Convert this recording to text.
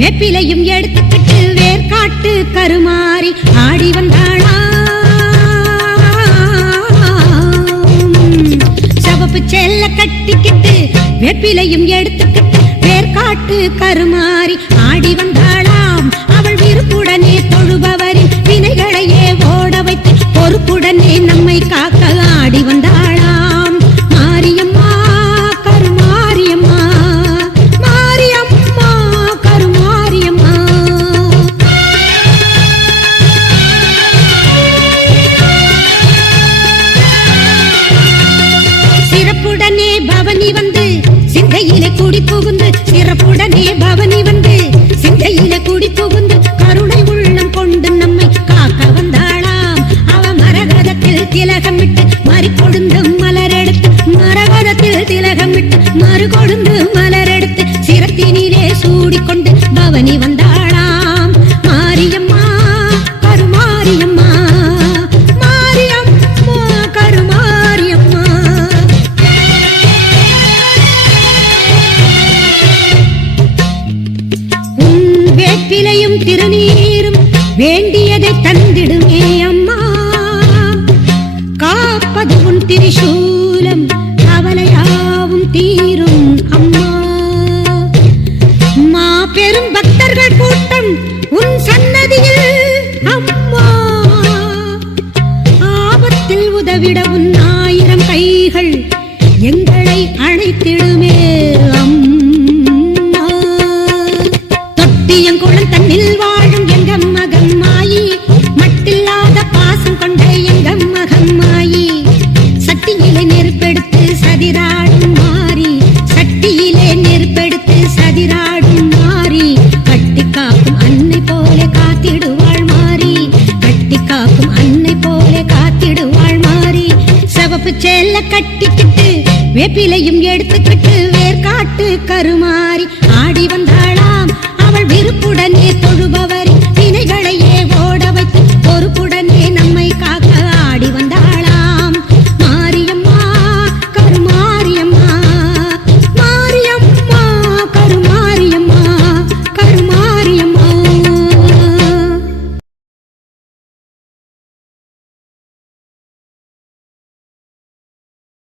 வேப்பிலையும் எடுத்துக்கிட்டு வேர்காட்டு கருமாறி ஆடி வந்தாளாம். சவப்பு செல்ல கட்டிக்கிட்டு வேப்பிலையும் எடுத்துக்கிட்டு வேர்காட்டு கருமாறி ஆடி வந்தாளாம். அவள் விருப்புடனே தொழுபவரின் வினைகளையே ஓட வைத்து பொறுப்புடனே நம்மை காக்க ஆடி வந்தாளாம். மாரியம்மா கருமாரியம்மா, மாரியம்மா கருமாரியம்மா. சிறப்புடனே பவனி வந்து சிந்தையிலே குடி புகுந்து, சிறப்புடனே பவனி வந்து சிந்தையிலே குடி புகுந்து கருணை உள்ளம் கொண்டு நம்மை காக்க வந்தாளாம். அவ மரகதத்தில் திலகமிட்டு மறு கொழுந்து மலரெடுத்து, மரகதத்தில் திலகமிட்டு மறு கொழுந்து மலரெடுத்து சிரத்தினிலே சூடிக்கொண்டு பவனி வந்தாளாம். மாரியம்மா கருமாரியம்மா, மாரியம்மா கருமாரியம்மா. வேப்பிலையும் திருநீரும் வேண்டியதை தந்திடுமே அம்மா. காப்பது உன் திரிசூலம், கவலையாவும் தீரும் அம்மா. மாபெரும் பக்தர்கள் கூட்டம் உன் சன்னதியில் அம்மா. ஆபத்தில் உதவிட உன் 1000 கைகள் எங்களை அழைத்திடுமே அம்மா. தொட்டியங்குளம் தன்னில் வாழும் எங்க மகன் மாயி, மட்டில்லாத பாசம் கொண்ட எங்க மகன் மாயி. சட்டியிலே நெருப்பெடுத்து சதிராடும் மாறி, சட்டியிலே நெருப்பெடுத்து சதிராடும் மாறி. கட்டி காக்கும் அன்னை போல காத்திடுவாள் மாறி, கட்டி காக்கும் அன்னை போல காத்திடுவாள் மாறி. சிவப்பு சேல கட்டிக்கிட்டு வேப்பிலையும் எடுத்துக்கிட்டு வேர்காட்டு கருமாறி ஆடி வந்தாளாம். அவள் விருப்புடனே தொழுபவரின்